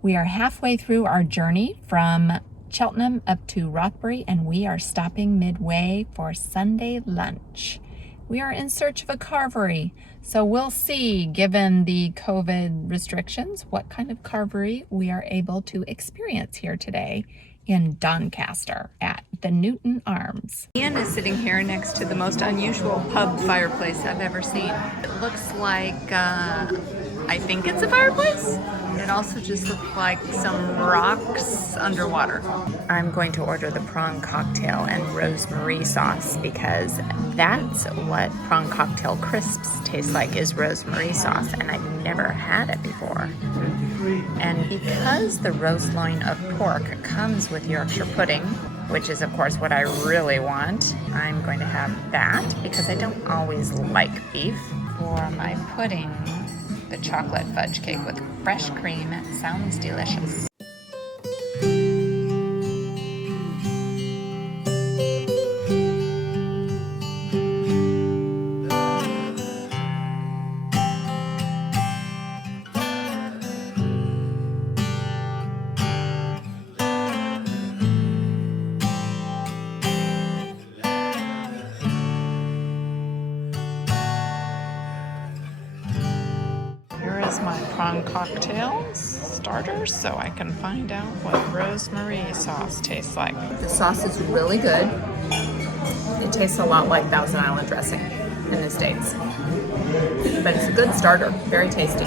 We are halfway through our journey from Cheltenham up to Rothbury, and we are stopping midway for Sunday lunch. We are in search of a carvery, so we'll see, given the COVID restrictions, what kind of carvery we are able to experience here today in Doncaster at the Newton Arms. Ian is sitting here next to the most unusual pub fireplace I've ever seen. It looks like, I think it's a fireplace. It also just looks like some rocks underwater. I'm going to order the prawn cocktail and rosemary sauce because that's what prawn cocktail crisps taste like, is rosemary sauce, and I've never had it before. And because the roast loin of pork comes with Yorkshire pudding, which is of course what I really want, I'm going to have that because I don't always like beef. For my pudding, the chocolate fudge cake with fresh cream sounds delicious. My prawn cocktail starters so I can find out what rosemary sauce tastes like. The sauce is really good. It tastes a lot like Thousand Island dressing in the States, but it's a good starter, very tasty.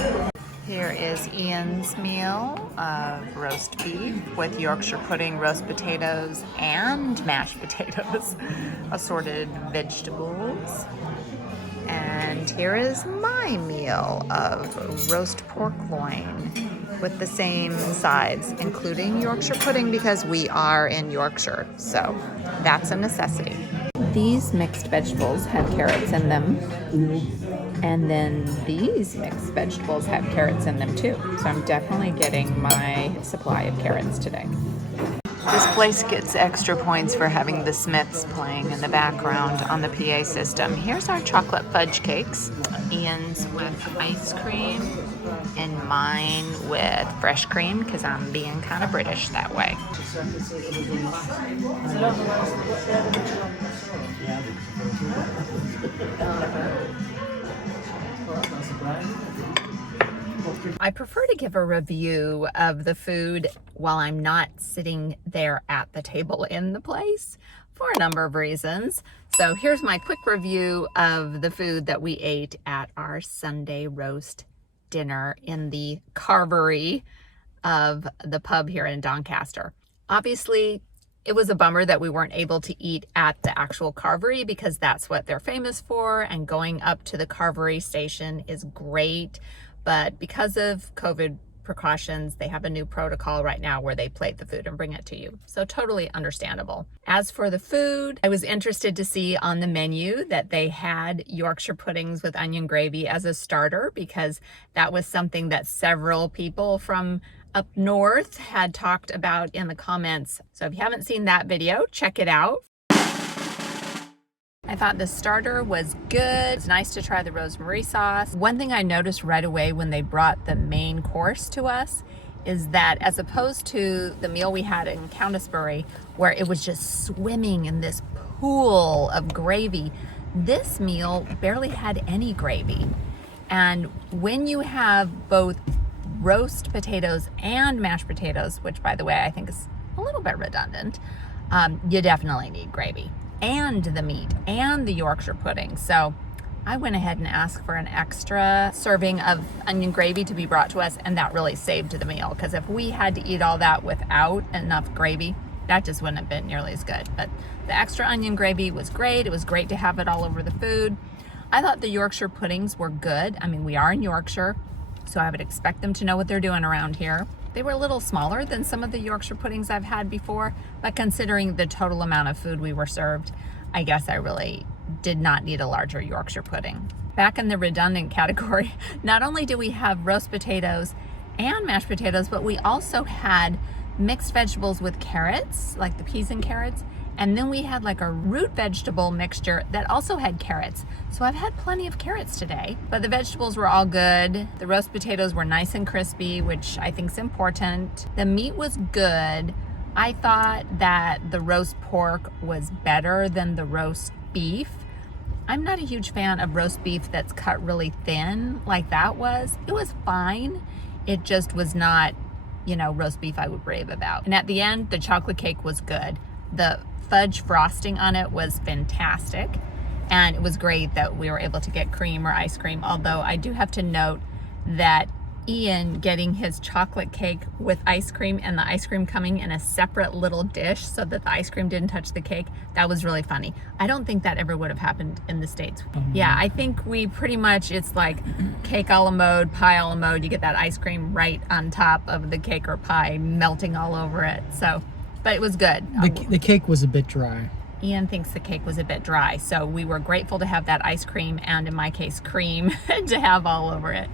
Here is Ian's meal of roast beef with Yorkshire pudding, roast potatoes, and mashed potatoes, assorted vegetables. And here is my meal of roast pork loin with the same sides, including Yorkshire pudding because we are in Yorkshire, so that's a necessity. These mixed vegetables have carrots in them, and then these mixed vegetables have carrots in them too. So I'm definitely getting my supply of carrots today. This place gets extra points for having the Smiths playing in the background on the PA system. Here's our chocolate fudge cakes. Ian's with ice cream and mine with fresh cream because I'm being kind of British that way. I prefer to give a review of the food while I'm not sitting there at the table in the place for a number of reasons. So here's my quick review of the food that we ate at our Sunday roast dinner in the carvery of the pub here in Doncaster. Obviously, it was a bummer that we weren't able to eat at the actual carvery because that's what they're famous for, and going up to the carvery station is great. But because of COVID precautions, they have a new protocol right now where they plate the food and bring it to you. So totally understandable. As for the food, I was interested to see on the menu that they had Yorkshire puddings with onion gravy as a starter because that was something that several people from up north had talked about in the comments. So if you haven't seen that video, check it out. I thought the starter was good. It's nice to try the rosemary sauce. One thing I noticed right away when they brought the main course to us is that as opposed to the meal we had in Countisbury, where it was just swimming in this pool of gravy, this meal barely had any gravy. And when you have both roast potatoes and mashed potatoes, which by the way, I think is a little bit redundant, you definitely need gravy. And the meat and the Yorkshire pudding. So I went ahead and asked for an extra serving of onion gravy to be brought to us, and that really saved the meal because if we had to eat all that without enough gravy, that just wouldn't have been nearly as good. But the extra onion gravy was great. It was great to have it all over the food. I thought the Yorkshire puddings were good. I mean, we are in Yorkshire, so I would expect them to know what they're doing around here. They were a little smaller than some of the Yorkshire puddings I've had before, but considering the total amount of food we were served, I guess I really did not need a larger Yorkshire pudding. Back in the redundant category, not only do we have roast potatoes and mashed potatoes, but we also had mixed vegetables with carrots, like the peas and carrots, And then we had like a root vegetable mixture that also had carrots. So I've had plenty of carrots today, but the vegetables were all good. The roast potatoes were nice and crispy, which I think is important. The meat was good. I thought that the roast pork was better than the roast beef. I'm not a huge fan of roast beef that's cut really thin like that was. It was fine. It just was not, roast beef I would rave about. And at the end, the chocolate cake was good. The fudge frosting on it was fantastic. And it was great that we were able to get cream or ice cream. Although I do have to note that Ian getting his chocolate cake with ice cream and the ice cream coming in a separate little dish so that the ice cream didn't touch the cake, that was really funny. I don't think that ever would have happened in the States. Yeah, I think we pretty much, it's like cake a la mode, pie a la mode. You get that ice cream right on top of the cake or pie, melting all over it. So, but it was good. The cake was a bit dry. Ian thinks the cake was a bit dry. So we were grateful to have that ice cream and, in my case, cream to have all over it.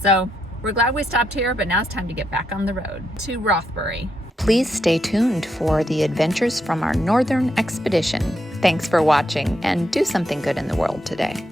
So we're glad we stopped here, but now it's time to get back on the road to Rothbury. Please stay tuned for the adventures from our northern expedition. Thanks for watching, and do something good in the world today.